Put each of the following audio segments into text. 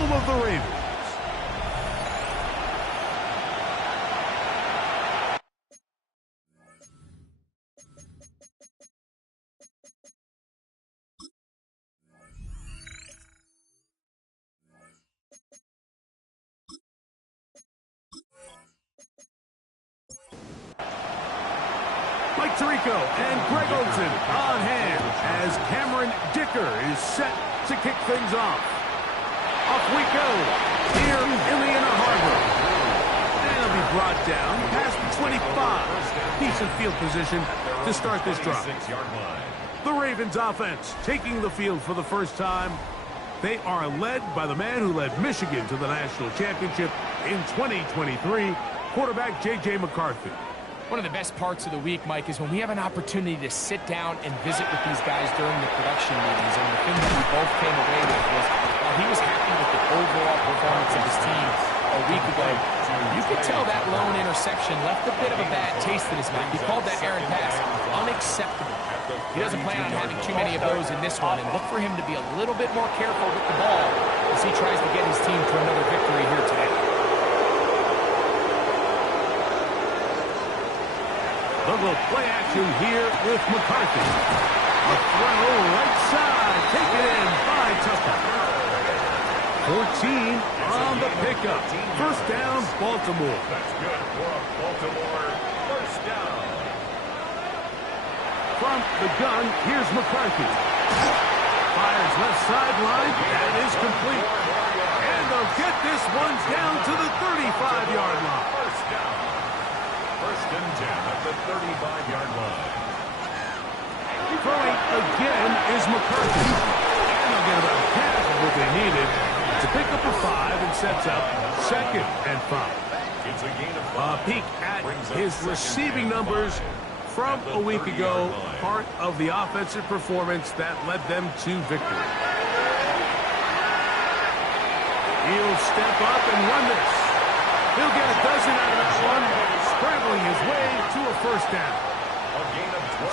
home of the Ravens. Mike Tirico and Greg Olsen on hand as Cameron Dicker is set to kick things off. Off we go here in the Inner Harbor. And he'll be brought down past the 25. Decent field position to start this drive. The Ravens offense taking the field for the first time. They are led by the man who led Michigan to the national championship in 2023, quarterback J.J. McCarthy. One of the best parts of the week, Mike, is when we have an opportunity to sit down and visit with these guys during the production meetings. And the thing that we both came away with was, while he was happy with the overall performance of his team a week ago, you could tell that lone interception left a bit of a bad taste in his mouth. He called that errant pass unacceptable. He doesn't plan on having too many of those in this one, and look for him to be a little bit more careful with the ball as he tries to get his team to another victory here today. They'll go play action here with McCarthy. A throw right side, taken in by Tucker. 14 on the pickup. First down, Baltimore. That's good for a Baltimore first down. From the gun, here's McCarthy. Fires left sideline, and it is complete. And they'll get this one down to the 35-yard line. First down. First and 10 at the 35-yard line. Throwing again is McCarthy. And they'll get about half of what they needed to pick up a 5 and sets up 2nd and 5. It's a gain of 5. A peek at his receiving numbers from a week ago, part of the offensive performance that led them to victory. He'll step up and run this. He'll get a dozen out of that one, scrambling his way to a first down.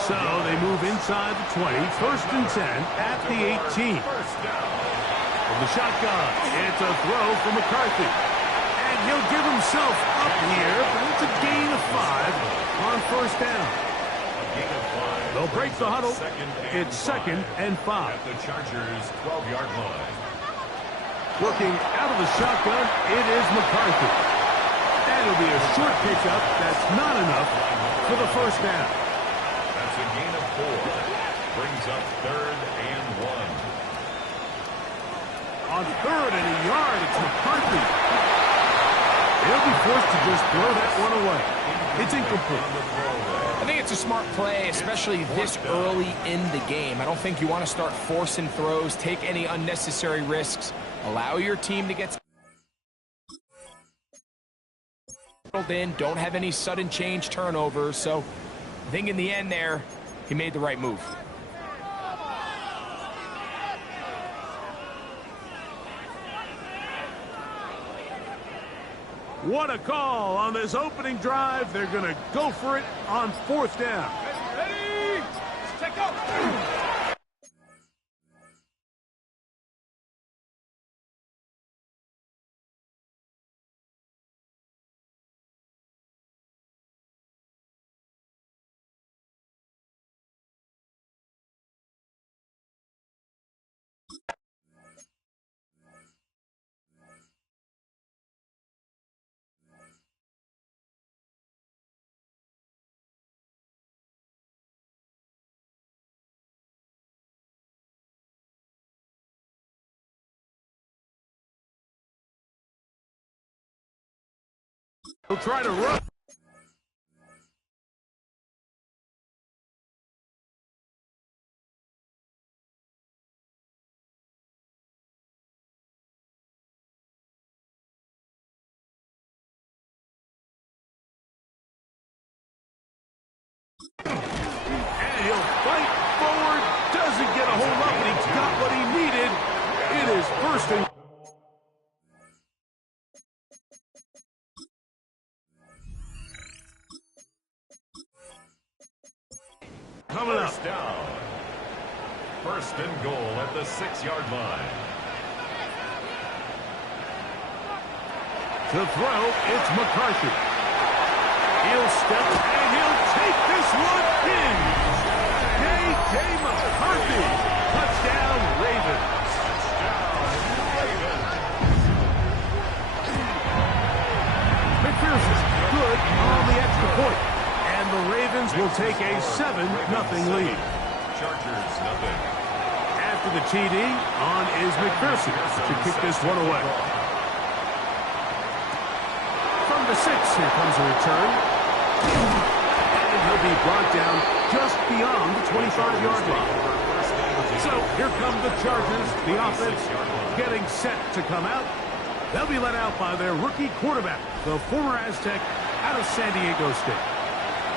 So they move inside the 20, first and 10 at the 18. From the shotgun, it's a throw from McCarthy. And he'll give himself up here, but it's a gain of 5 on first down. They'll break the huddle. It's 2nd and 5. At the Chargers' 12-yard line. Working out of the shotgun, it is McCarthy. That'll be a short pickup. That's not enough for the first down. That's a gain of 4. Brings up 3rd and 1. On 3rd and a yard, it's McCarthy. He'll be forced to just throw that one away. It's incomplete. I think it's a smart play, especially this early in the game. I don't think you want to start forcing throws, take any unnecessary risks, allow your team to get settled in, don't have any sudden change turnovers. So I think in the end there, he made the right move. What a call on this opening drive. They're going to go for it on 4th down. Ready? Check up. He'll try to run. And he'll fight forward. Doesn't get a hold up, but he got what he needed. It is first and coming up. First down. First and goal at the 6-yard line. To throw, it's McCarthy. He'll step and he'll take this one in. J.J. McCarthy. Touchdown, Ravens. McPherson good on the extra point. And the Ravens will take a 7-0 lead. Chargers, nothing. After the TD, on is McPherson to kick this one away. From the 6, here comes a return. And he'll be brought down just beyond the 25-yard line. So here come the Chargers, the offense getting set to come out. They'll be let out by their rookie quarterback, the former Aztec out of San Diego State.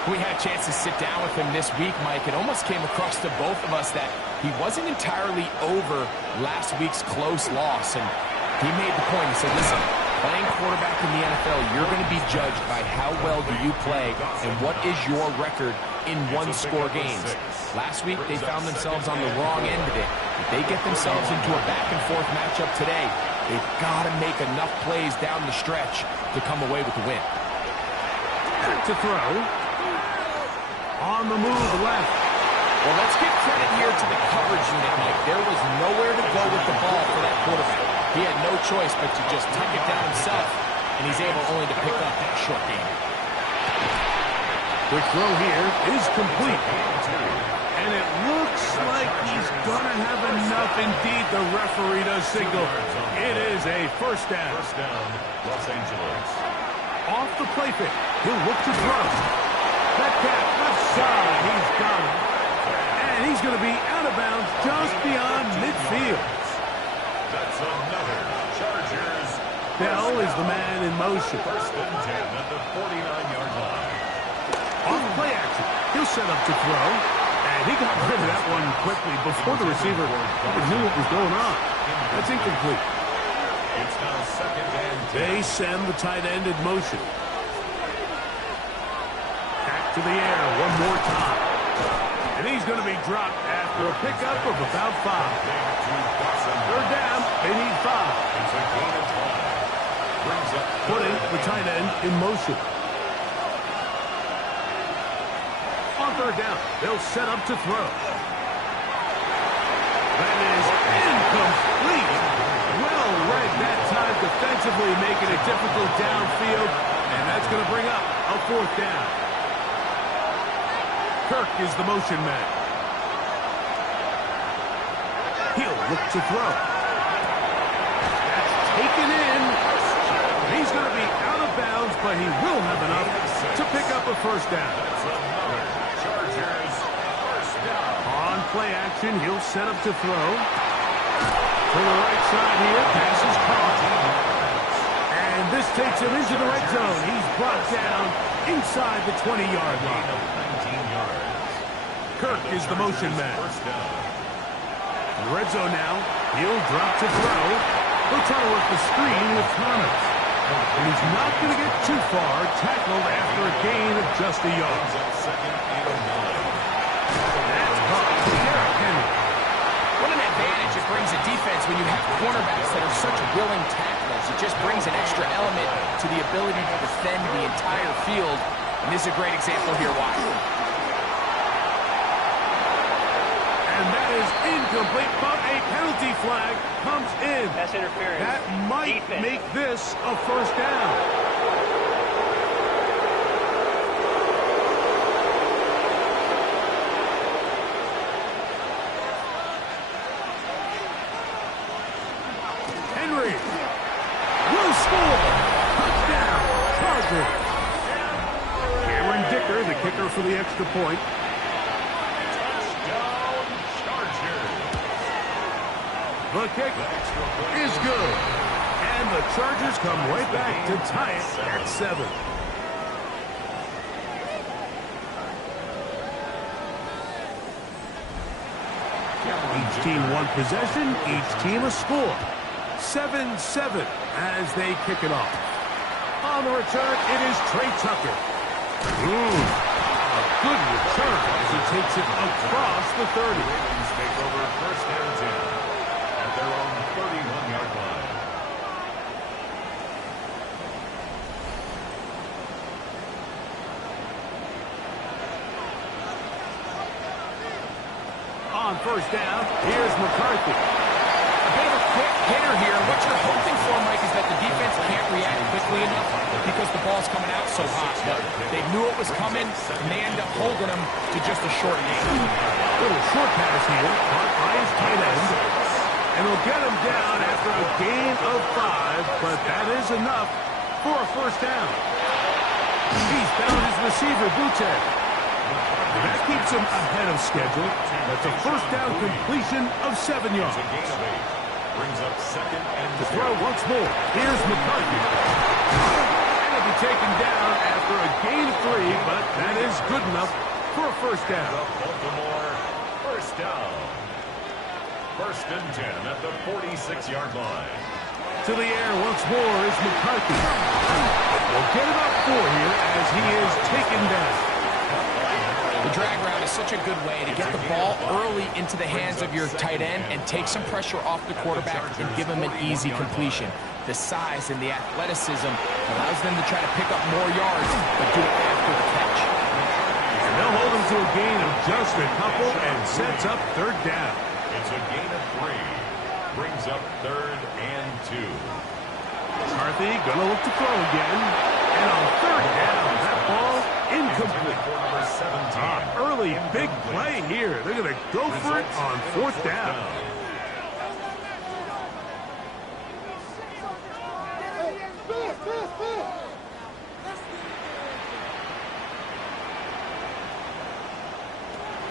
We had a chance to sit down with him this week, Mike. It almost came across to both of us that he wasn't entirely over last week's close loss. And he made the point. He said, listen, playing quarterback in the NFL, you're going to be judged by how well do you play and what is your record in one-score games. Last week, they found themselves on the wrong end of it. If they get themselves into a back-and-forth matchup today, they've got to make enough plays down the stretch to come away with the win. To throw. On the move left. Well, let's give credit here to the coverage unit, Mike. There was nowhere to go with the ball for that quarterback. He had no choice but to just tuck it down himself, and he's able only to pick up that short game. The throw here is complete. And it looks like he's going to have enough. Indeed, the referee does signal. It is a first down. First down, Los Angeles. Off the play fake. He'll look to throw. That cat left side. He's got it. And he's going to be out of bounds just beyond midfield. That's another Chargers. Bell is the man in motion. First and 10 at the 49-yard line. Off play action. He'll set up to throw. And he got rid of that one quickly before the receiver even knew what was going on. That's incomplete. It's now second and 10. They send the tight end in motion. Back to the air one more time. And he's going to be dropped after a pickup of about 5. Third down, they need 5. It's a gain of 5. Brings up Putting the tight end in motion. On third down, they'll set up to throw. That is incomplete. Well read that time defensively, making it difficult downfield. And that's going to bring up a 4th down. Kirk is the motion man. He'll look to throw. That's taken in. He's going to be out of bounds, but he will have enough to pick up a first down. Chargers first down. On play action, he'll set up to throw. To the right side here, pass is caught. And this takes him into the red zone. He's brought down inside the 20-yard line. 19 yards. Kirk is the motion man. First down. In the red zone now, he'll drop to throw. He'll try to work the screen with Thomas. And he's not going to get too far, tackled after a gain of just a yard. Second and 9. That's caught. Derrick Henry. What an advantage it brings a defense when you have cornerbacks that are such willing tacklers. It just brings an extra element to the ability to defend the entire field. And this is a great example here. Why? And that is incomplete, but a penalty flag comes in. That's interference. That might make this a first down. Henry will score. Touchdown, Chargers. Cameron Dicker, the kicker for the extra point. The kick is good. And the Chargers come right back to tie it at 7. Each team one possession, each team a score. 7-7 as they kick it off. On the return, it is Trey Tucker. A good return as he takes it across the 30. Ravens take over first and 10. At their own 31-yard line. first down, here's McCarthy. A bit of a quick hitter here. What you're hoping for, Mike, is that the defense can't react quickly enough because the ball's coming out so hot. But they knew it was coming, and they end up holding them to just a short game. Little short pass here, caught by his tight end. And he'll get him down after a gain of 5, but that is enough for a first down. He's found his receiver, Butte. That keeps him ahead of schedule. That's a first down completion of 7 yards. Brings up second and The throw once more. Here's McCarthy. And he'll be taken down after a gain of 3, but that is good enough for a first down. Baltimore first down. First and 10 at the 46-yard line. To the air once more is McCarthy. We'll get it up 4 here as he is taken down. The drag route is such a good way to get the ball early into the hands of your tight end and take some pressure off the quarterback and give him an easy completion. The size and the athleticism allows them to try to pick up more yards, but do it after the catch. And they'll hold him to a gain of just a couple and sets up third down. It's a gain of 3. Brings up third and 2. McCarthy gonna look to throw again. And on third down, that ball incomplete. Early big play here. They're gonna go for it on fourth down.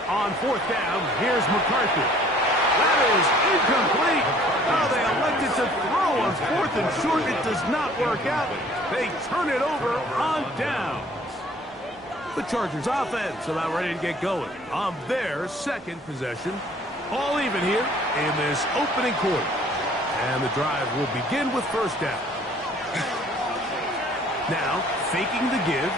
On fourth down, here's McCarthy. That is incomplete. Now they elected to throw on fourth and short. It does not work out. They turn it over on down. The Chargers offense about ready to get going on their second possession. All even here in this opening quarter. And the drive will begin with first down. Now, faking the give.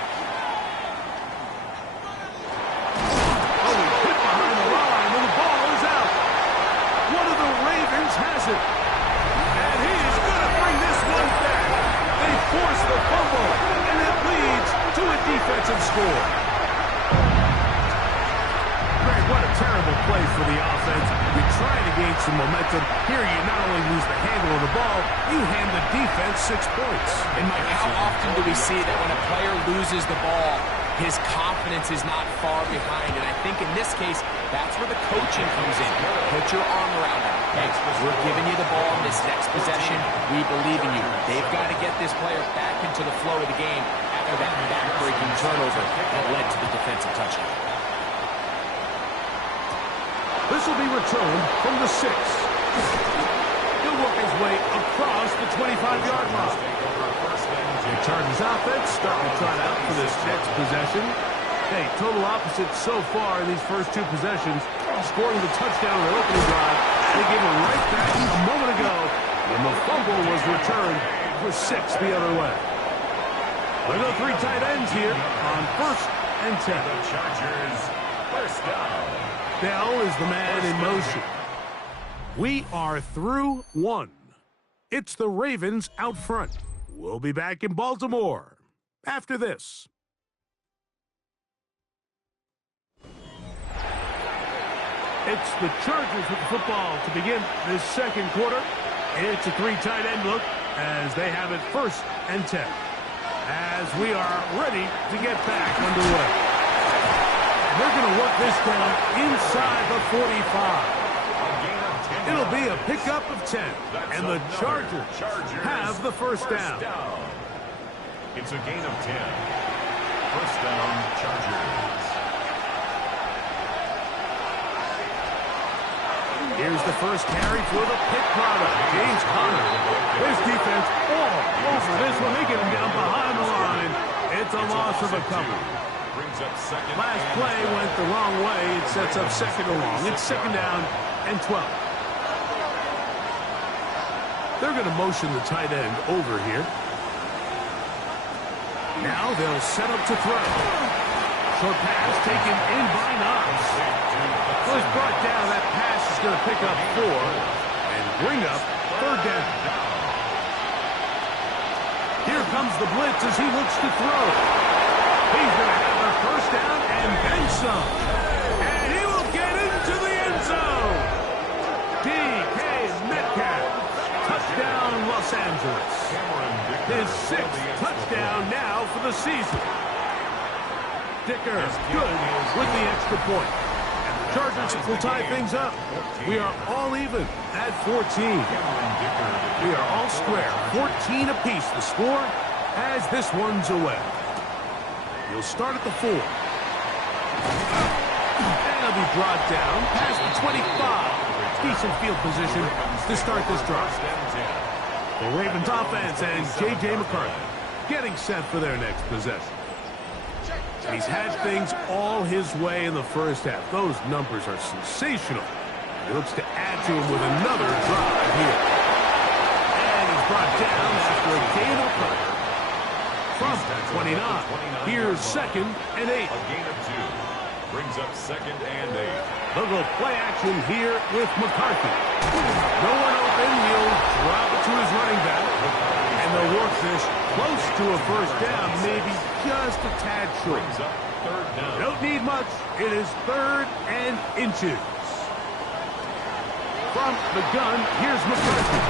Has it. And he is going to bring this one back. They force the fumble, and it leads to a defensive score. Greg, what a terrible play for the offense. You're trying to gain some momentum. Here you not only lose the handle of the ball, you hand the defense 6 points. And Mike, how often do we see that when a player loses the ball, his confidence is not far behind? And I think in this case, that's where the coaching comes in. Put your arm around him. Hey, we're giving you the ball in this next possession. We believe in you. They've got to get this player back into the flow of the game after that back-breaking turnover that led to the defensive touchdown. This will be returned from the 6. He'll work his way across the 25-yard line. The Chargers offense starting to trot out for this next possession. Hey, total opposite so far in these first 2 possessions. Scoring the touchdown in their opening drive. They gave it right back a moment ago when the fumble was returned for 6 the other way. There go 3 tight ends here on first and 10. The Chargers first down. Dell is the man in motion. We are through 1. It's the Ravens out front. We'll be back in Baltimore after this. It's the Chargers with the football to begin this second quarter. It's a 3 tight end look as they have it first and 10. As we are ready to get back underway. They're going to work this down inside the 45. It'll be a pickup of 10. And the Chargers have the first down. It's a gain of 10. First down, Chargers. Here's the first carry for the Pitt product, James Conner. His defense all over this one. They get him down behind the line. It's a loss of a couple. Last play went the wrong way. It sets up second and long. It's second down and 12. They're going to motion the tight end over here. Now they'll set up to throw. Short pass taken in by Knox. Was brought down. That pass is going to pick up 4 and bring up third down. Here comes the blitz as he looks to throw. He's going to have a first down and then some. And he will get into the end zone. Angeles. His 6th touchdown now for the season. Dicker good with the extra point. And the Chargers will tie things up. We are all even at 14. We are all square. 14 apiece the score as this one's away. He'll start at the 4. And he'll be brought down past the 25. Decent field position to start this drive. The Ravens offense and J.J. McCarthy getting set for their next possession. He's had things all his way in the first half. Those numbers are sensational. He looks to add to them with another drive here. And he's brought down after a gain of from 29. Here's 2nd and 8. A gain of 2. Brings up 2nd and 8. They'll go play action here with McCarthy. No one open. He'll drop it to his running back. And they'll work this close to a first down, maybe just a tad short. Brings up 3rd down. Don't need much. It is 3rd and inches. From the gun, here's McCarthy.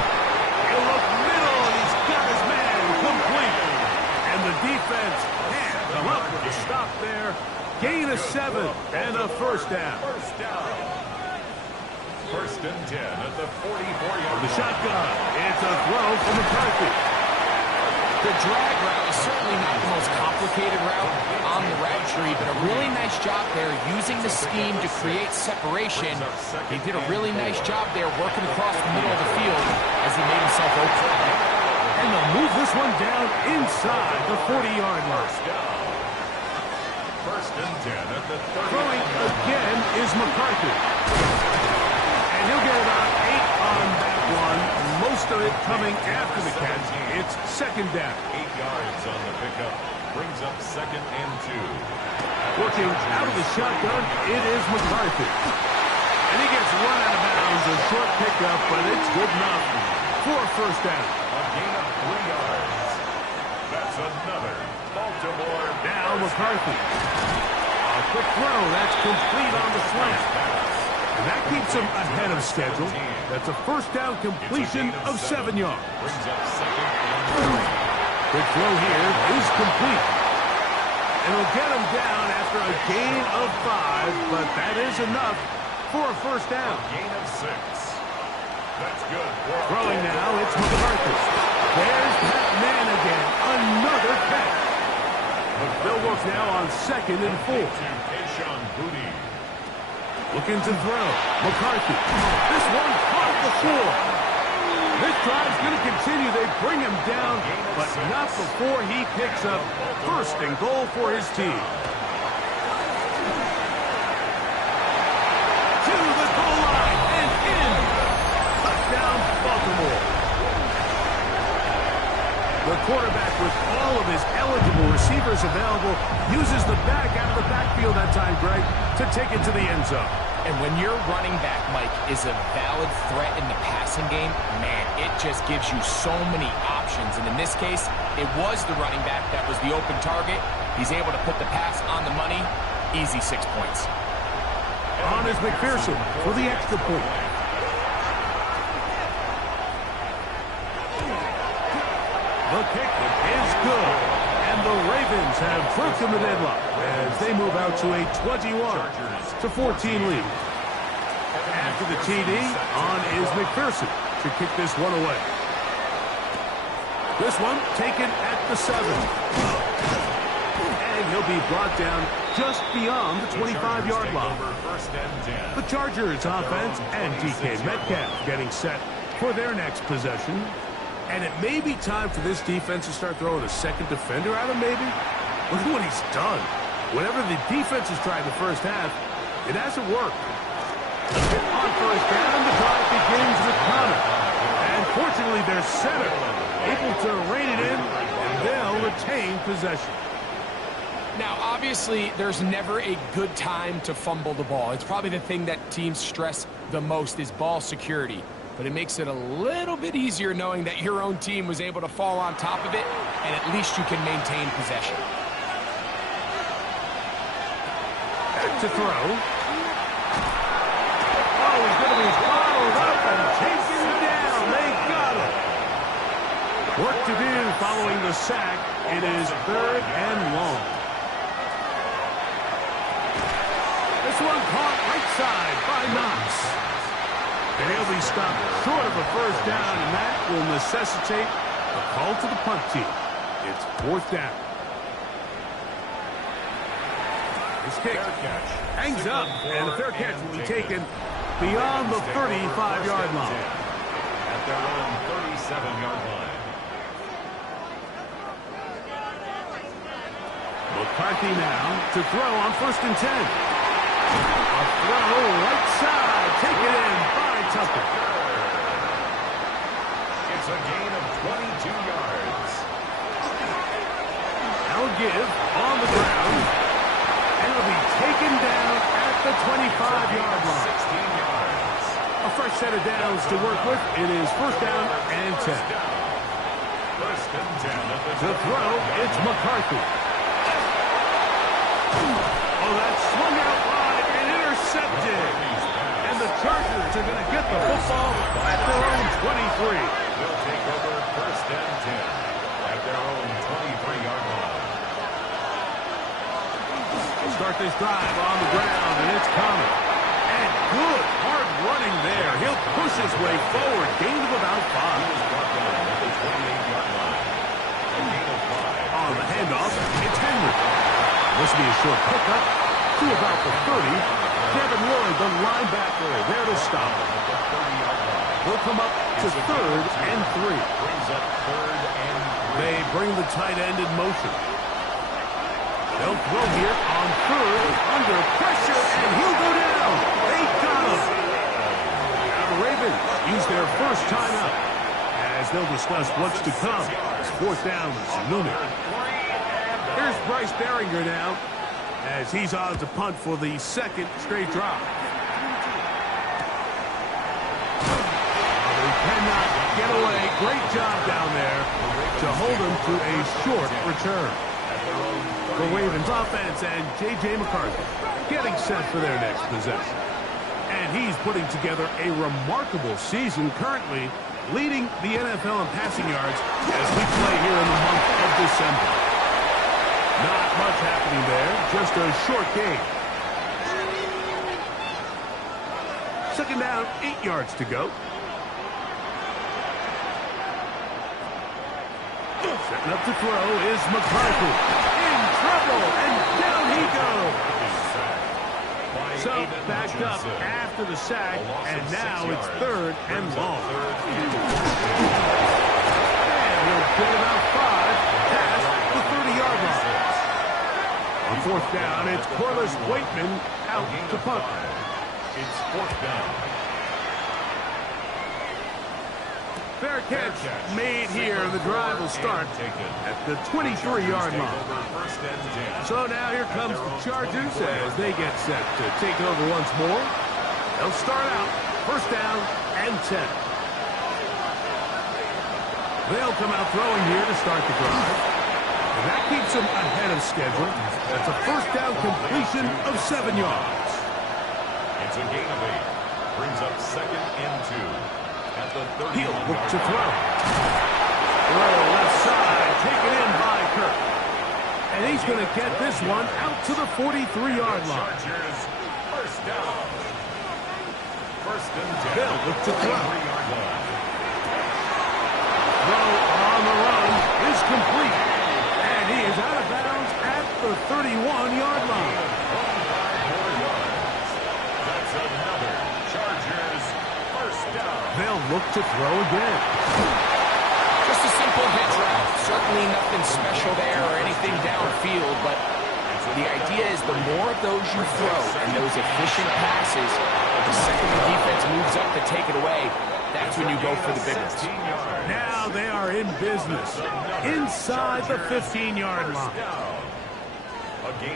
He'll look middle, and he's got his man complete. And the defense can't come up with a stop there. Gain of 7 and a first down. First down. 1st and 10 at the 44-yard The shotgun. It's a throw from McCarthy. The drag route is certainly not the most complicated route on the route tree, but a really nice job there using the scheme to create separation. He did a really nice job there working across the middle of the field as he made himself open. And they'll move this one down inside the 40-yard line. 1st and 10 at the 30. Throwing again is McCarthy. And he'll get about 8 on that one. Most of it coming after the catch. It's 2nd down. 8 yards on the pickup. Brings up 2nd and 2. Working out of the shotgun, it is McCarthy. And he gets run out of bounds. A short pickup, but it's good enough for a first down. A gain of 3 yards. That's another Baltimore. Now McCarthy. A quick throw. That's complete on the slant. And that keeps him ahead of schedule. That's a first down completion of 7 yards. Brings up 2nd and 3. Quick throw here is complete. And will get him down after a gain of 5, but that is enough for a first down. Gain of 6. That's good. Throwing now, it's McCarthy. There's that man again. Another catch. They'll work now on 2nd and 4. Looking to throw. McCarthy. This one caught the floor. This drive's going to continue. They bring him down, but not before he picks up 1st and goal for his team. To the goal line and in. Touchdown, Baltimore. The quarterback, with all of his eligible receivers available, uses the back out of the backfield that time, Greg, to take it to the end zone. And when your running back, Mike, is a valid threat in the passing game, man, it just gives you so many options. And in this case, it was the running back that was the open target. He's able to put the pass on the money. Easy 6 points. On is McPherson for the extra point. The kick is good. And the Ravens have broken the deadlock as they move out to a 21-14 lead. After the TD, on is McPherson to kick this one away. This one taken at the 7. And he'll be brought down just beyond the 25-yard line. The Chargers offense and DK Metcalf getting set for their next possession. And it may be time for this defense to start throwing a second defender at him, maybe. Look at what he's done. Whatever the defense has tried the first half, it hasn't worked. On first down, the drive begins with Connor. And fortunately, their center able to rein it in, and they'll retain possession. Now, obviously, there's never a good time to fumble the ball. It's probably the thing that teams stress the most is ball security. But it makes it a little bit easier knowing that your own team was able to fall on top of it, and at least you can maintain possession. Back to throw. Oh, he's going to be followed up and taken down. They got him. Work to do following the sack. It is 3rd and long. This one caught right side by Knox. And he'll be stopped short of a first down, and that will necessitate a call to the punt team. It's 4th down. This kick hangs up, and the fair catch will be taken beyond the 35-yard line. At their own 37-yard line. McCarthy now to throw on 1st and 10. A throw right side, taken in by Tucker. It's a gain of 22 yards. Now give on the ground, and it'll be taken down at the 25-yard line. 16 yards. A fresh set of downs to work with. It is 1st down and 10. 1st and 10 at the To throw, it's McCarthy. Oh, that's swung out wide and intercepted. And the Chargers are going to get the football at their own 23. Will take over 1st and 10 at their own 23-yard line. They'll start this drive on the ground, and it's coming. And good hard running there. He'll push his way forward. Gain of about 5. He is brought down at the 28-yard line. A gain of 5. On the handoff, it's Henry. This will be a short pickup to about the 30. Kevin Lloyd, the linebacker, there to stop. They'll come up to 3rd and 3. Brings up 3rd and 3. They bring the tight end in motion. They'll throw here on 3rd, under pressure, and he'll go down. They got him. Now the Ravens use their first timeout as they'll discuss what's to come. It's 4th down, it's looming. Here's Bryce Behringer now as he's on to punt for the 2nd straight drive. They cannot get away. Great job down there to hold him to a short return. The Ravens offense and J.J. McCarthy getting set for their next possession. And he's putting together a remarkable season, currently leading the NFL in passing yards as we play here in the month of December. Not much happening there, just a short game. 2nd down, 8 yards to go. Setting up to throw is McCarthy. In trouble, and down he goes. So backed up after the sack, and now it's 3rd and long. And he'll get about 5 past the 30-yard line. On 4th down, it's Corliss Waitman out to punt. It's 4th down. Fair catch made here. The drive will start at the 23-yard line. So now here comes the Chargers as they get set to take over once more. They'll start out 1st down and 10. They'll come out throwing here to start the drive. And that keeps them ahead of schedule. That's a 1st down completion of 7 yards. It's a gain of 8. Brings up 2nd and 2. At the 30. He'll look to throw. Throw left side, taken in by Kirk. And he's going to get this one out to the 43-yard line. Chargers, 1st down. 1st and 10. They'll look to throw. 3-yard line. Throw on the run is complete. And he is out of bounds at the 31-yard line. 4 yards. That's another Chargers 1st down. They'll look to throw again. Just a simple hitch route. Certainly nothing special there or anything downfield, but the idea is the more of those you throw and those efficient passes, the second the defense moves up to take it away, that's when you go for the big ones. Now they are in business inside the 15-yard line.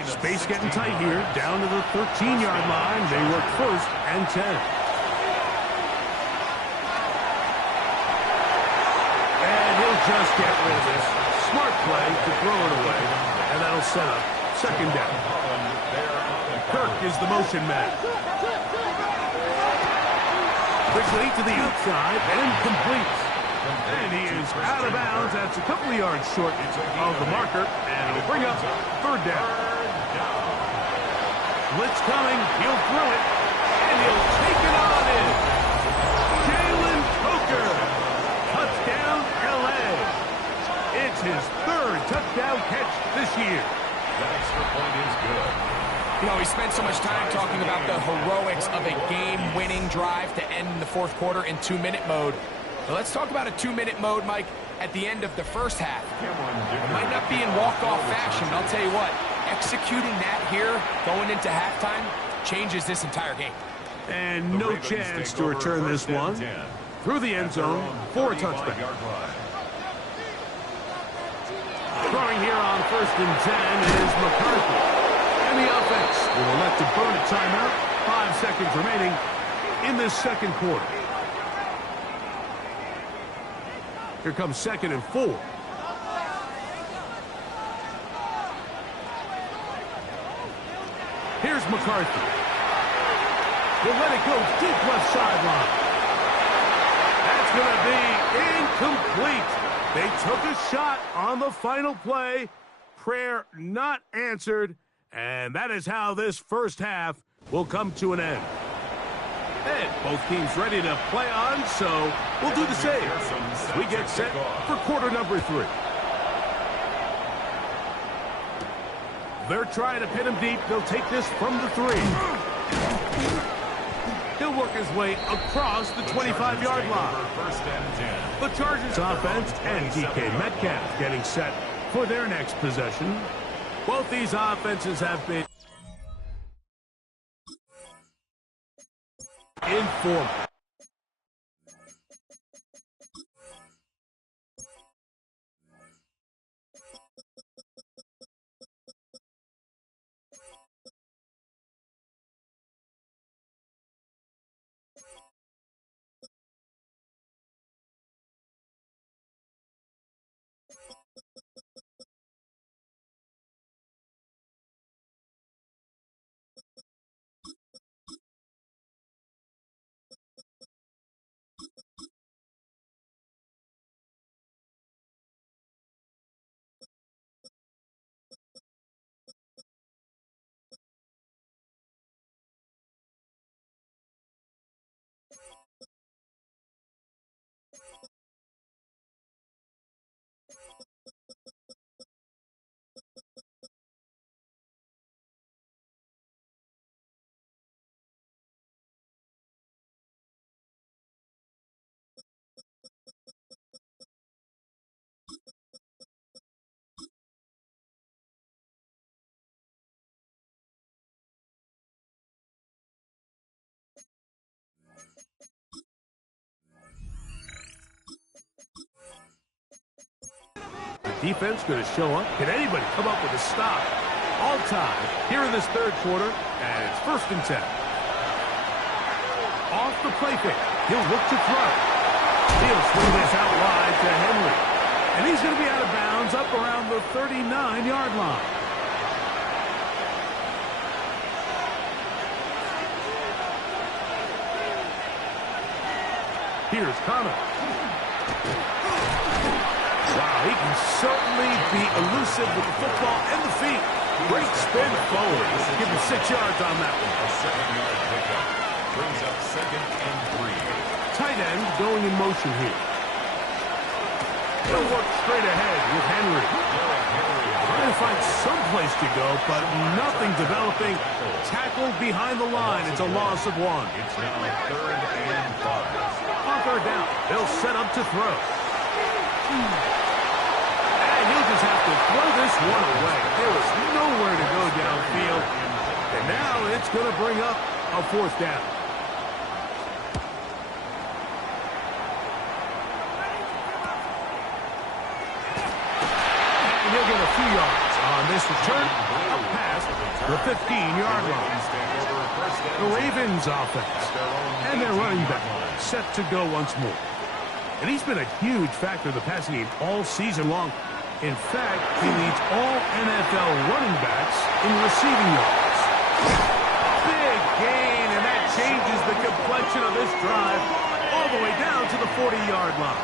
Space getting tight here, down to the 13-yard line. They work 1st and 10. And he'll just get rid of this. Smart play to throw it away, and that'll set up 2nd down. Kirk is the motion man. Quickly to the outside and completes. And he is out of bounds. That's a couple of yards short of the marker. And it'll bring up third down. Blitz coming. He'll throw it. And he'll take it on in. Jalen Coker. Touchdown, L.A. It's his third touchdown catch this year. That extra point is good. You know, we spent so much time talking about the heroics of a game-winning drive to end the fourth quarter in 2-minute mode. But let's talk about a 2-minute mode, Mike, at the end of the first half. It might not be in walk-off fashion, but I'll tell you what, executing that here, going into halftime, changes this entire game. And no chance to return this one through the end zone for a touchback. Throwing here on 1st and 10 is McCarthy. And the offense will elect to burn a timeout. 5 seconds remaining in this second quarter. Here comes 2nd and 4. Here's McCarthy. He'll let it go deep left sideline. That's going to be incomplete. They took a shot on the final play. Prayer not answered. And that is how this first half will come to an end. And both teams ready to play on, so we'll do the same as we get set for quarter number 3. They're trying to pin him deep. They'll take this from the 3. He'll work his way across the 25-yard line. The Chargers offense and DK Metcalf getting set for their next possession. Both these offenses have been informal. Defense going to show up. Can anybody come up with a stop? All time here in this third quarter, and it's 1st and 10. Off the play fake. He'll look to throw. He'll swing this out wide to Henry. And he's going to be out of bounds up around the 39-yard line. Here's Connor. Wow, he can certainly be elusive with the football and the feet. Great spin forward. Give him 6 yards on that one. A 7-yard pickup brings up 2nd and 3. Tight end going in motion here. He'll work straight ahead with Henry. Trying to find some place to go, but nothing developing. Tackled behind the line. It's a loss of 1. It's now 3rd and 5. On 3rd down, they'll set up to throw. And he'll just have to throw this one away. There was nowhere to go downfield. And now it's going to bring up a 4th down. And he'll get a few yards on this return. Up past the 15-yard line. The Ravens offense. And their running back set to go once more. And he's been a huge factor in the passing game all season long. In fact, he leads all NFL running backs in receiving yards. Big gain, and that changes the complexion of this drive all the way down to the 40-yard line.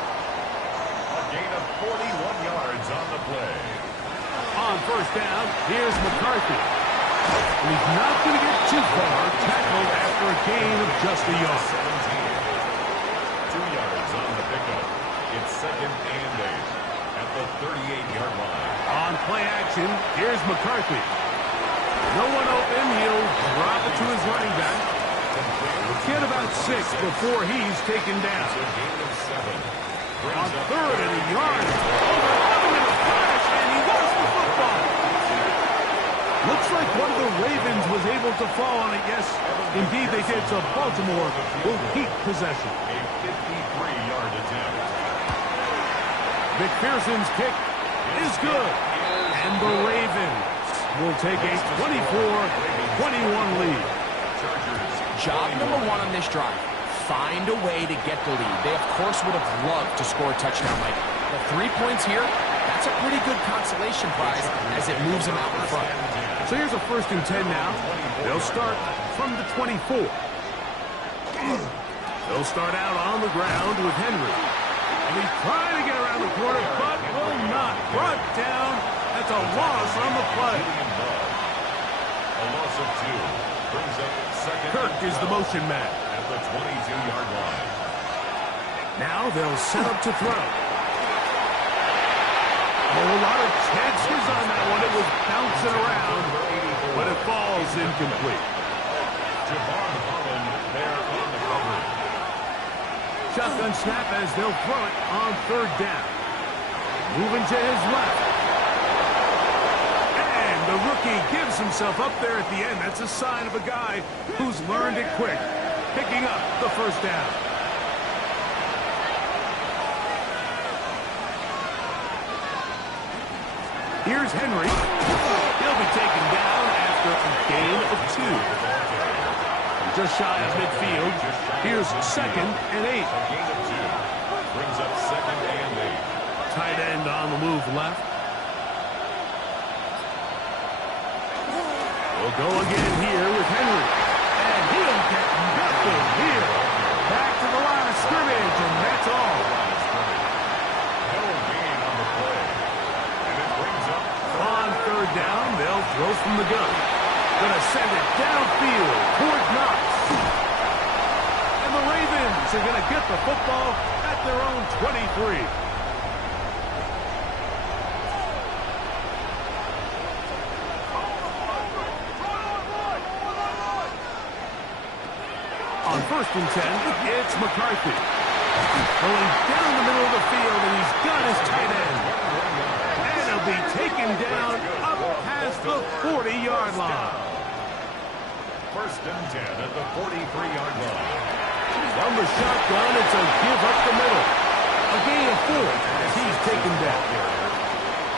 gain of 41 yards on the play. On first down, here's McCarthy. And he's not going to get too far, tackled after a gain of just a yard. 17. 2 yards on the pickup. It's second and 8 at the 38-yard line. On play action, here's McCarthy. No one open, he'll drop it to his running back. Get about 6 before he's taken down. It's a gain of 7. On third and a yard. Overrunning in a flash, and he lost the football. Looks like one of the Ravens was able to fall on it. Yes, indeed they did. So Baltimore will keep possession. A 53-yard attempt. McPherson's kick is good. And the Ravens will take a 24-21 lead. Job number 1 on this drive. Find a way to get the lead. They, of course, would have loved to score a touchdown, Mike. But 3 points here, that's a pretty good consolation prize as it moves them out in front. So here's a 1st and 10 now. They'll start from the 24. They'll start out on the ground with Henry. And he's trying to get around the corner, but will not. Brought down. That's a loss on the play. A loss of 2. Brings up second. Kirk is the motion man. At the 22-yard line. Now they'll set up to throw. A lot of chances on that one. It was bouncing around, but it falls incomplete. Javon Holland there on the cover. Shotgun snap as they'll throw it on 3rd down. Moving to his left. And the rookie gives himself up there at the end. That's a sign of a guy who's learned it quick. Picking up the 1st down. Here's Henry. He'll be taken down after a gain of 2. Just shy of midfield. Here's 2nd and 8. A gain of 2. Brings up second and 8. Tight end on the move left. We'll go again here with Henry. And he'll get nothing here. Back to the line of scrimmage, and that's all. No gain on the play. And it brings up On 3rd down, they'll throw from the gun. Gonna send it downfield toward Knox. And the Ravens are gonna get the football at their own 23. On 1st and 10, it's McCarthy. Going down the middle of the field, and he's got his tight end. And he'll be taken down up past the 40-yard line. 1st and 10 at the 43-yard line. From the shotgun, it's a give up the middle. A gain of 4 as he's taken down.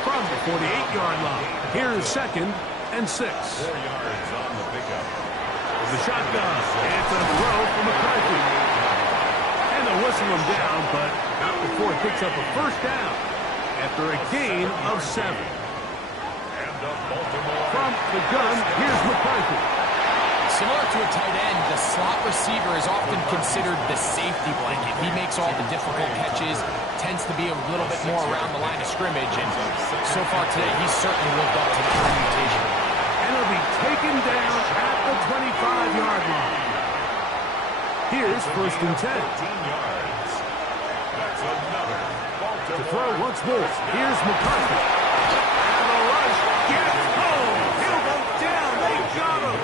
From the 48-yard line, here's 2nd and 6. 4 yards on the pickup. The shotgun, it's a throw from McCarthy. And they'll whistle him down, but not before it picks up a 1st down after a gain of 7. And the Baltimore. From the gun, here's McCarthy. Similar to a tight end, the slot receiver is often considered the safety blanket. He makes all the difficult catches, tends to be a little bit more around the line of scrimmage, and so far today, he's certainly lived up to that reputation. And he'll be taken down at the 25-yard line. Here's 1st and 10. 15 yards. That's another Baltimore. To throw once more, here's McCarthy. And the rush gets home. He'll go down. They got him.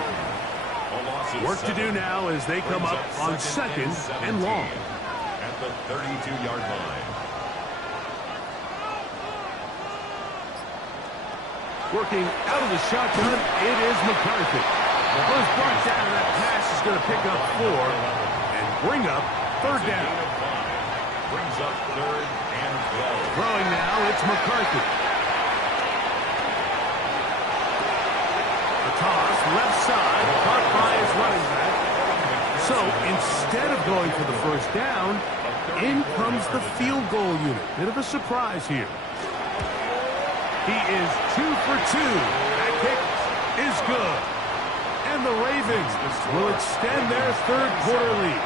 Work to do now as they come up on 2nd and long. At the 32-yard line. Working out of the shotgun, it is McCarthy. The first brought down, that pass is going to pick up 4 and bring up 3rd down. Brings up 3rd and 12. Throwing now, it's McCarthy. The toss, left side, caught by his running back. So instead of going for the 1st down, in comes the field goal unit. Bit of a surprise here. He is 2 for 2. That kick is good. And the Ravens will extend their 3rd quarter lead.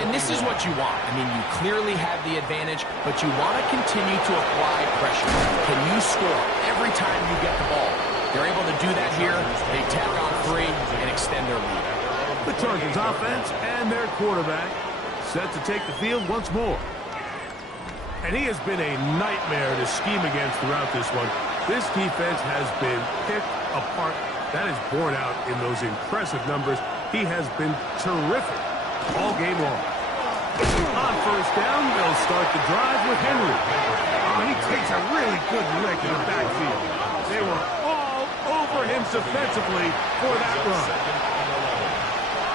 And this is what you want. I mean, you clearly have the advantage, but you want to continue to apply pressure. Can you score every time you get the ball? They're able to do that here. They tack on 3 and extend their lead. The Chargers offense and their quarterback set to take the field once more. And he has been a nightmare to scheme against throughout this one. This defense has been picked apart. That is borne out in those impressive numbers. He has been terrific all game long. On first down, they'll start the drive with Henry. Oh, he takes a really good lick in the backfield. They were all over him defensively for that run.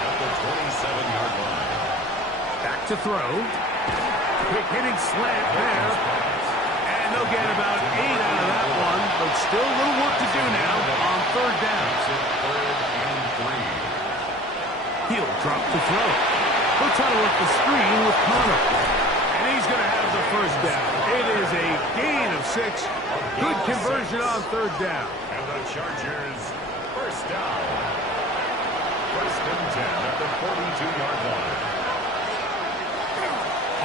At the 27-yard line. Back to throw. Quick hitting slant there. And they'll get about 8 out of that one, but still a little work to do now on third down. Third and 3. He'll drop to throw. He'll try to work the screen with Connor. And he's going to have the first down. It is a gain of 6. Good conversion on third down. And the Chargers, first down. First and 10 at the 42-yard line.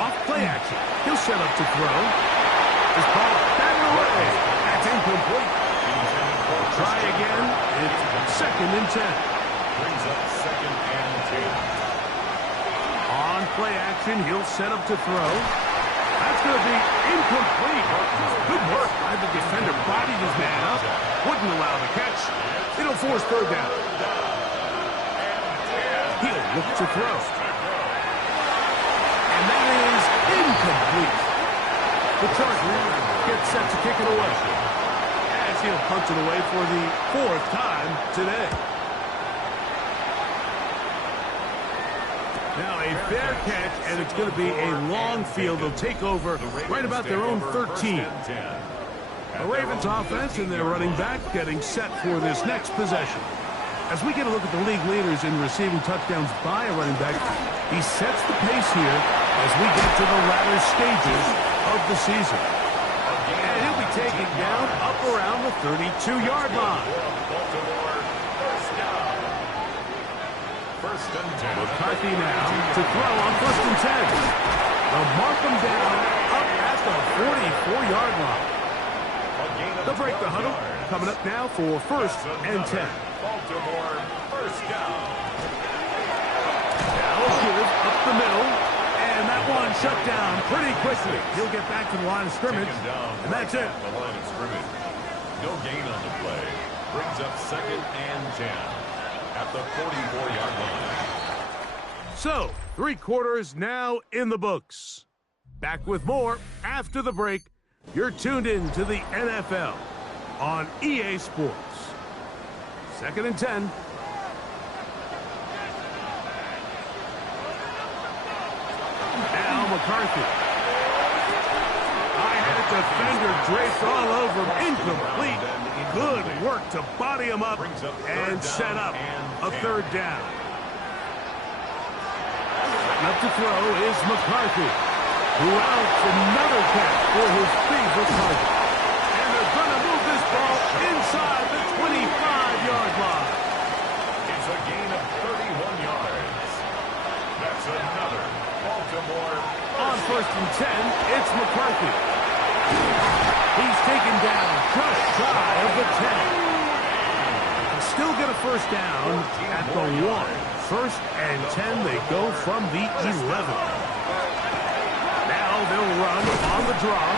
Off play action. He'll set up to throw. His ball batted away. That's incomplete. Try again. It's second and 10. Brings up second and 10. On play action, he'll set up to throw. That's going to be incomplete. Good work by the defender. Bodied his man up. Wouldn't allow the catch. It'll force third down. He'll look to throw. And that is incomplete. The Chargers get set to kick it away. As he'll punch it away for the 4th time today. Now a fair catch, and it's going to be a long field. They'll take over right about their own 13. The Ravens offense and their running back getting set for this next possession. As we get a look at the league leaders in receiving touchdowns by a running back, he sets the pace here as we get to the latter stages of the season. And he'll be taken down up around the 32-yard line. First and 10. McCarthy now to throw on first and 10. They'll mark him down up at the 44-yard line. They'll break the huddle. Coming up now for first and 10. Baltimore, first down. Now give up the middle. And that one shut down pretty quickly. He'll get back to the line of scrimmage. And that's it. The line of scrimmage. No gain on the play. Brings up second and 10. At the 44-yard line. So, 3 quarters now in the books. Back with more after the break. You're tuned in to the NFL on EA Sports. Second and 10. Now McCarthy. I had a defender draped all over him. Incomplete. Good work to body him up and set up a third down. Up to throw is McCarthy, who outs another catch for his favorite target. And they're going to move this ball inside the 25-yard line. It's a gain of 31 yards. That's another Baltimore. On first and 10, it's McCarthy. He's taken down just shy of the 10. Still get a first down at the 1. First and 10, they go from the 11. Now they'll run on the draw.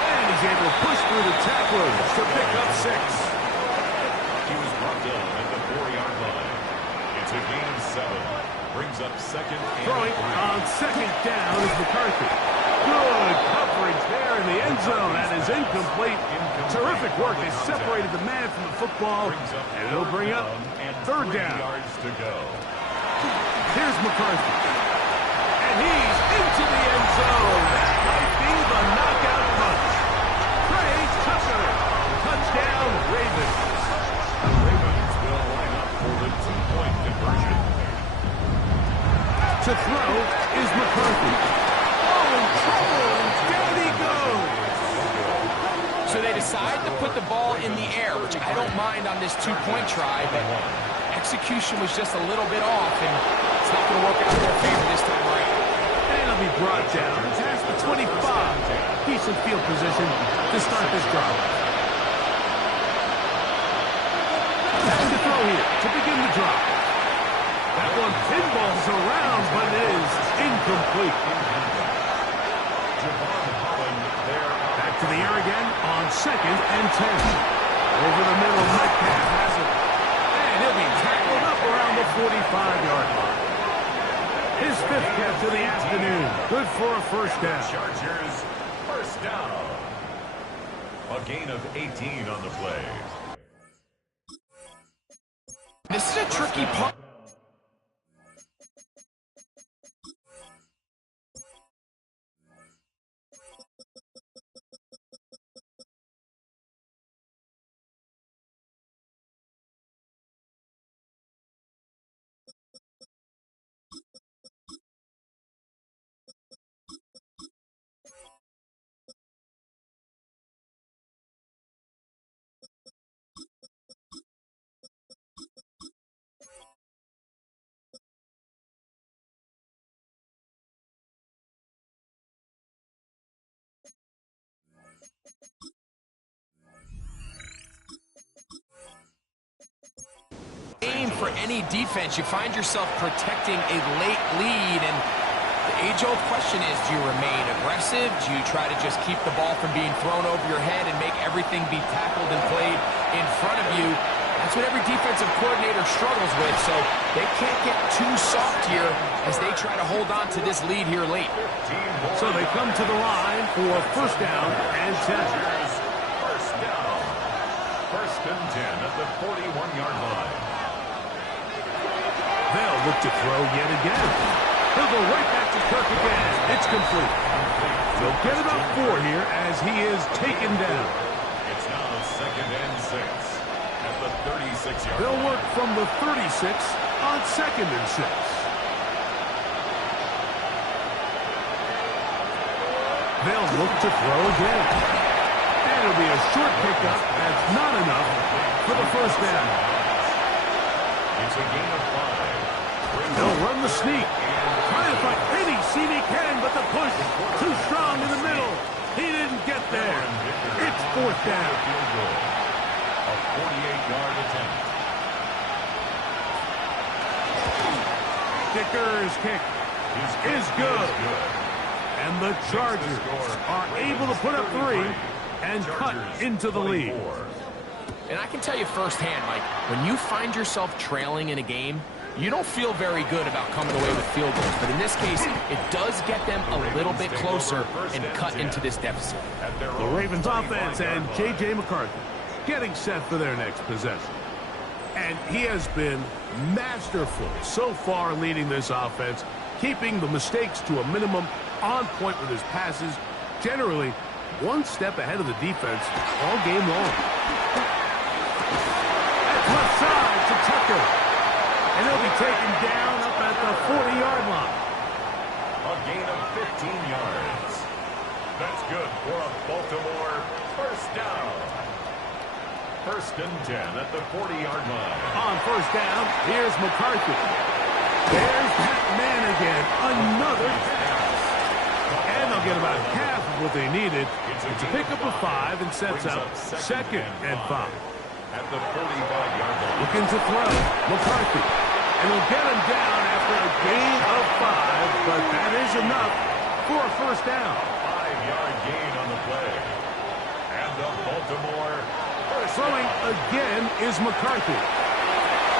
And he's able to push through the tacklers to pick up 6. He was brought down at the 4-yard line. It's a gain of 7. Brings up second and Throwing 3. on second down is McCarthy. Good coverage there in the end zone. That is incomplete. Terrific work. They separated the man from the football. And it'll bring up third down. Yards to go. Here's McCarthy. And he's into the end zone. That might be the knockout punch. Trey Tucker. Touchdown, Ravens. The Ravens will line up for the 2-point conversion. To throw is McCarthy. Oh, in trouble, and down he goes. So they decide to put the ball in the air, which I don't mind on this 2-point try, but execution was just a little bit off, and it's not going to work out in their favor this time around. And it'll be brought down past the 25. Decent field position to start this drive. That's the throw here to begin the drive. That one pinballs around, but it is incomplete. Back to the air again on 2nd and 10. Over the middle, Metcalf has it. And he'll be tackled up around the 45-yard line. His 5th catch of the afternoon. Good for a first down. Chargers, first down. A gain of 18 on the play. This is a tricky punt. For any defense, you find yourself protecting a late lead, and the age-old question is, do you remain aggressive? Do you try to just keep the ball from being thrown over your head and make everything be tackled and played in front of you? That's what every defensive coordinator struggles with, so they can't get too soft here as they try to hold on to this lead here late. So they come to the line for first down and 10. First down. First and 10 at the 41-yard line. They'll look to throw yet again. He'll go right back to Kirk again. It's complete. They'll get about 4 here as he is taken down. It's now 2nd and 6 at the 36-yard line. They'll work from the 36 on 2nd and 6. They'll look to throw again. And it'll be a short pickup. That's not enough for the first down. It's a gain of 5. They'll run the sneak. Trying to find any seam he can, but the push too strong in the middle. He didn't get there. It's 4th down. A 48-yard attempt. Dicker's kick is good. And the Chargers are able to put up 3 and cut into the lead. And I can tell you firsthand, Mike, when you find yourself trailing in a game, you don't feel very good about coming away with field goals. But in this case, it does get them a little bit closer and cut into this deficit. The Ravens offense and J.J. McCarthy getting set for their next possession. And he has been masterful so far leading this offense, keeping the mistakes to a minimum, on point with his passes, generally one step ahead of the defense all game long. That's left side to Tucker. And he'll be taken down up at the 40-yard line. A gain of 15 yards. That's good for a Baltimore first down. First and 10 at the 40-yard line. On first down, here's McCarthy. There's that man again. Another pass. And they'll get about half of what they needed. It's a pickup of 5 and sets up 2nd and 5. At the 45-yard line. Looking to throw. McCarthy. And he'll get him down after a gain of 5, but that is enough for a first down. 5-yard gain on the play. And the Baltimore first Throwing again is McCarthy.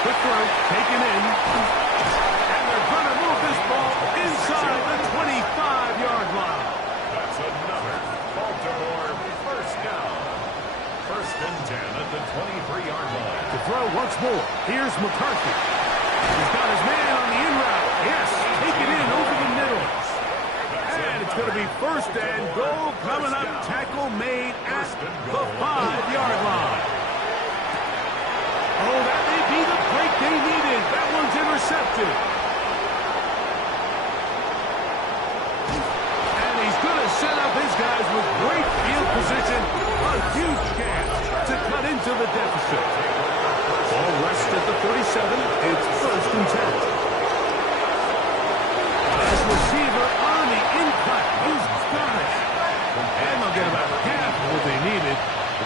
Quick throw, taken in. And they're going to move this ball inside the 25-yard line. That's another Baltimore first down. First and 10 at the 23-yard line. To throw once more, here's McCarthy. He's got his man on the in route. Yes, take it in over the middle. And it's going to be first and goal coming up. Tackle made at the 5-yard line. Oh, that may be the break they needed. That one's intercepted. And he's going to set up his guys with great field position. A huge chance to cut into the deficit. Ball rests at the 37.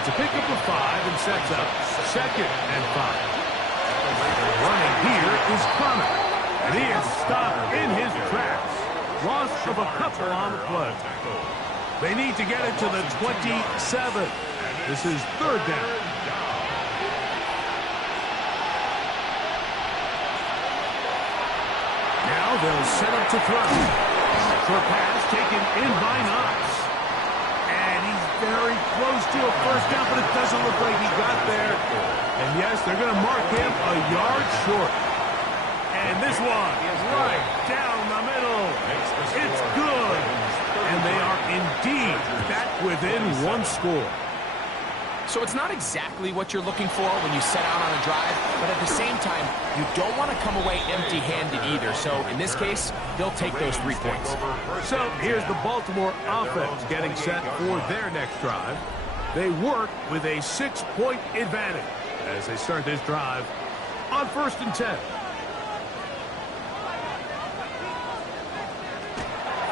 It's a pickup of 5 and sets up 2nd and 5. Running here is Connor. And he is stopped in his tracks. Loss of a couple on the play. They need to get it to the 27. This is 3rd down. Now they'll set up to throw. Short pass taken in by Knox. And he's very close to a first down, but it doesn't look like he got there. And yes, they're going to mark him a yard short. And this one is right down the middle. It's good. And they are indeed back within 1 score. So it's not exactly what you're looking for when you set out on a drive, but at the same time, you don't want to come away empty-handed either. So in this case, they'll take those 3 points. So here's the Baltimore offense getting set for their next drive. They work with a 6-point advantage as they start this drive on 1st and 10.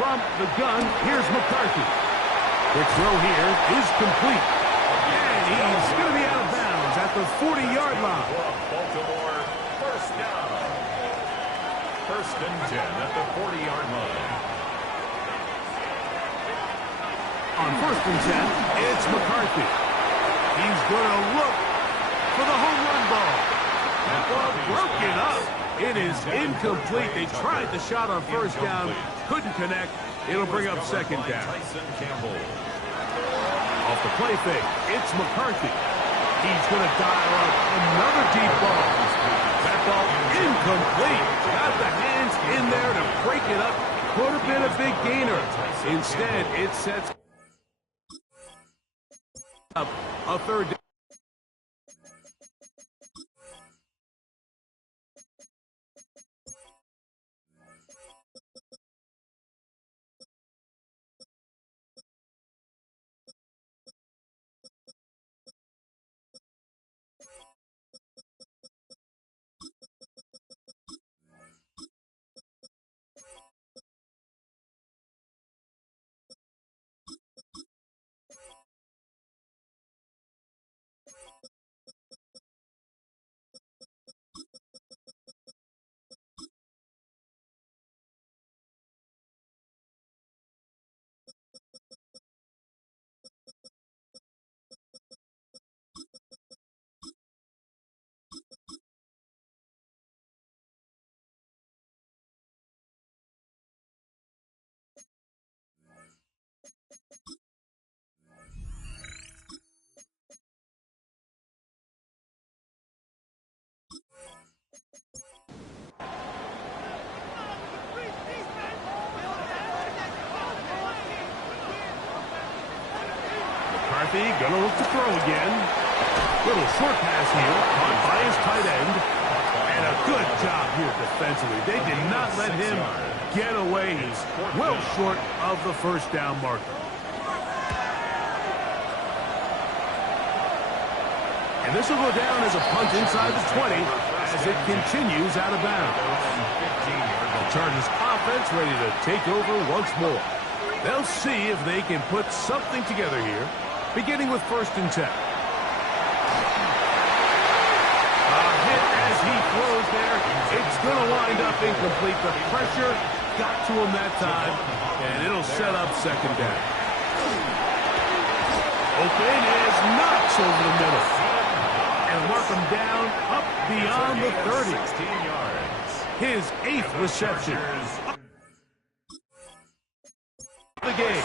From the gun, here's McCarthy. The throw here is complete. And he's going to be out of bounds at the 40-yard line. Baltimore, first down. 1st and 10 at the 40-yard line. On 1st and 10, it's McCarthy. He's going to look for the home run ball. That ball broken up. It is incomplete. They tried the shot on 1st down. Couldn't connect. It'll bring up 2nd down. Off the play fake, it's McCarthy. He's going to dial up another deep ball. That ball incomplete. Got the hands in there to break it up. Could have been a big gainer. Instead, it sets up a 3rd down. McCarthy gonna look to throw again. Little short pass here, caught by his tight end. And a good job here defensively. They did not let him get away. He's well short of the 1st down marker. And this will go down as a punt inside the 20 as it continues out of bounds. The Chargers offense ready to take over once more. They'll see if they can put something together here, beginning with 1st and 10. A hit as he throws there. It's going to wind up incomplete. The pressure got to him that time, and it'll set up 2nd down. Open is Knox over the middle. And mark him down up beyond the 30. 16 yards. His 8th reception. The game.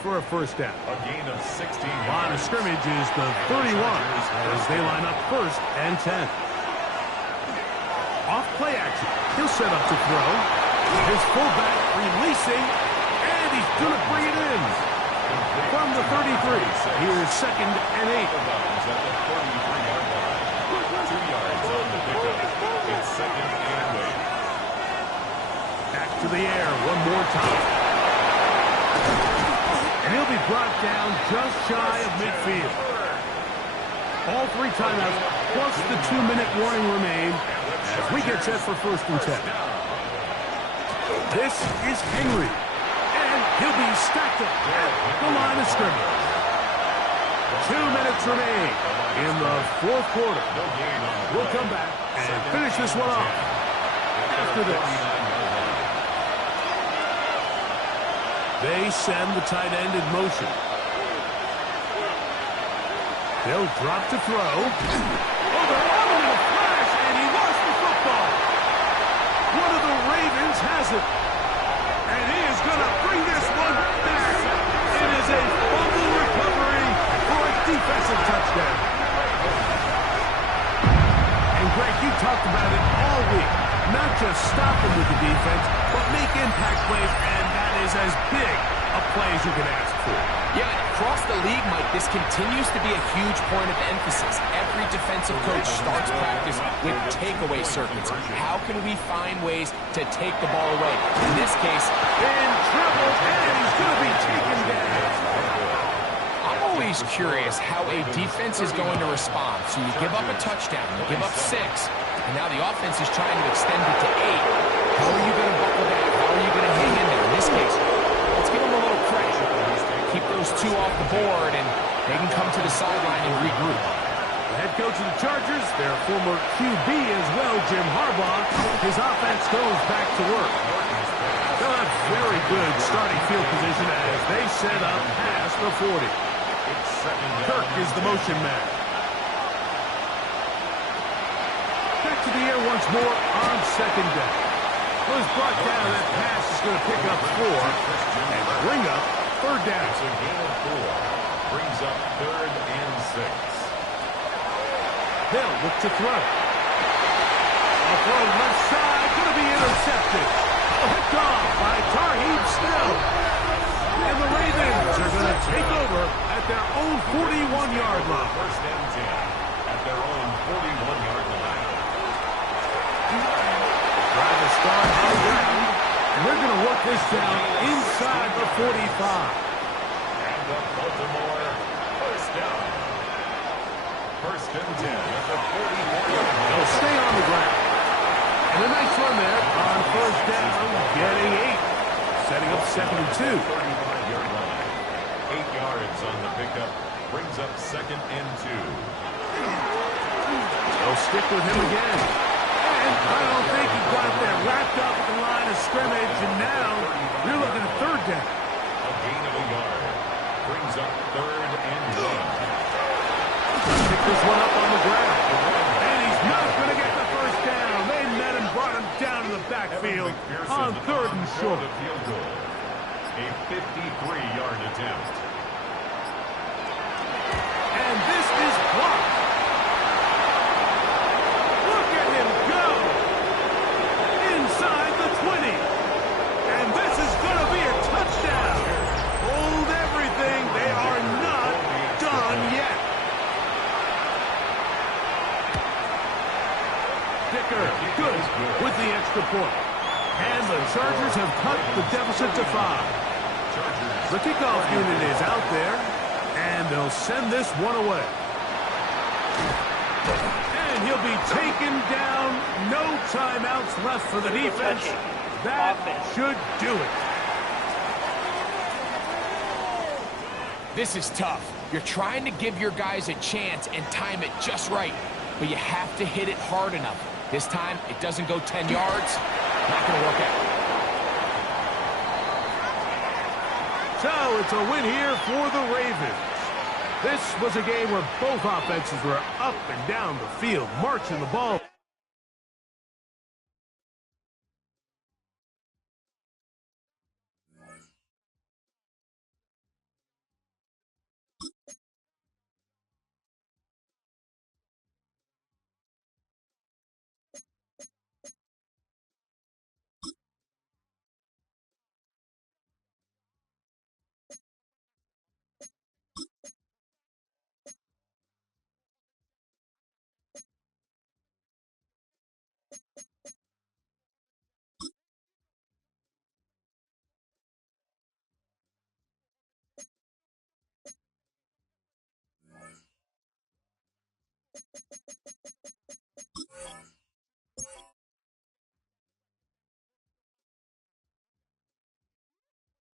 for a first down. A gain of 16 Line of yards. scrimmage is the 31 as they line up first and 10. Off play action. He'll set up to throw. His fullback releasing, and he's going to bring it in. From the 33, here's second and 8. At the 33-yard line. 2 yards on the pickup. It's second and 8. Back to the air one more time. And he'll be brought down just shy of midfield. All 3 timeouts plus the 2-minute warning remain as we get set for first and 10. This is Henry. And he'll be stacked up at the line of scrimmage. 2 minutes remain in the fourth quarter. We'll come back and finish this one off after this. They send the tight end in motion. They'll drop to throw. Oh, they're on him in a flash, and he lost the football. One of the Ravens has it. And he is going to bring this one back. It is a fumble recovery for a defensive touchdown. And Greg, you talked about it all week. Not just stopping with the defense, but make impact plays, and that is as big a play as you can ask for. Yeah, across the league, Mike, this continues to be a huge point of emphasis. Every defensive coach starts practice with takeaway circuits. How can we find ways to take the ball away? In this case, in trouble, and he's going to be taken down. I'm always curious how a defense is going to respond. So you give up a touchdown, you give up 6, and now the offense is trying to extend it to 8. How are you going to buckle down? How are you going to hang in there? In this case, let's give them a little credit. Keep those 2 off the board, and they can come to the sideline and regroup. The head coach of the Chargers, their former QB as well, Jim Harbaugh, his offense goes back to work. They'll have very good starting field position as they set up past the 40. Kirk is the motion man. Back to the air once more on second down. Was brought down. That pass is going to pick up 4 and bring up third down. It's a gain of 4. Brings up third and 6. They'll look to throw. A throw left side, going to be intercepted. Picked off by Tarheeb Snell. And the Ravens are going to take over at their own 41-yard line. First and 10 at their own 41-yard line. Trying to start on the ground. And they're going to work this down inside the 45. And the Baltimore first down. First and 10 at the 44-yard line. They'll stay on the ground. And a nice run there on first down, getting 8. Setting up second and 2. 35-yard line. 8 yards on the pickup. Brings up second and 2. They'll stick with him again. And I don't think he got there. Wrapped up at the line of scrimmage, and now you're looking at third down. A gain of a yard. Brings up third and 1. Pick this one up on the ground. And he's not going to get the first down. They met him, brought him down to the backfield on third and short. Field goal. A 53-yard attempt. And this is blocked. Look at him go. Inside the 20. And this is going to be a touchdown. Hold everything. They are not done yet. Dicker, good with the extra point. And the Chargers have cut the deficit to 5. The kickoff unit is out there, and they'll send this one away. And he'll be taken down. No timeouts left for the defense. That should do it. This is tough. You're trying to give your guys a chance and time it just right, but you have to hit it hard enough. This time, it doesn't go 10 yards. Not going to work out. So it's a win here for the Ravens. This was a game where both offenses were up and down the field, marching the ball.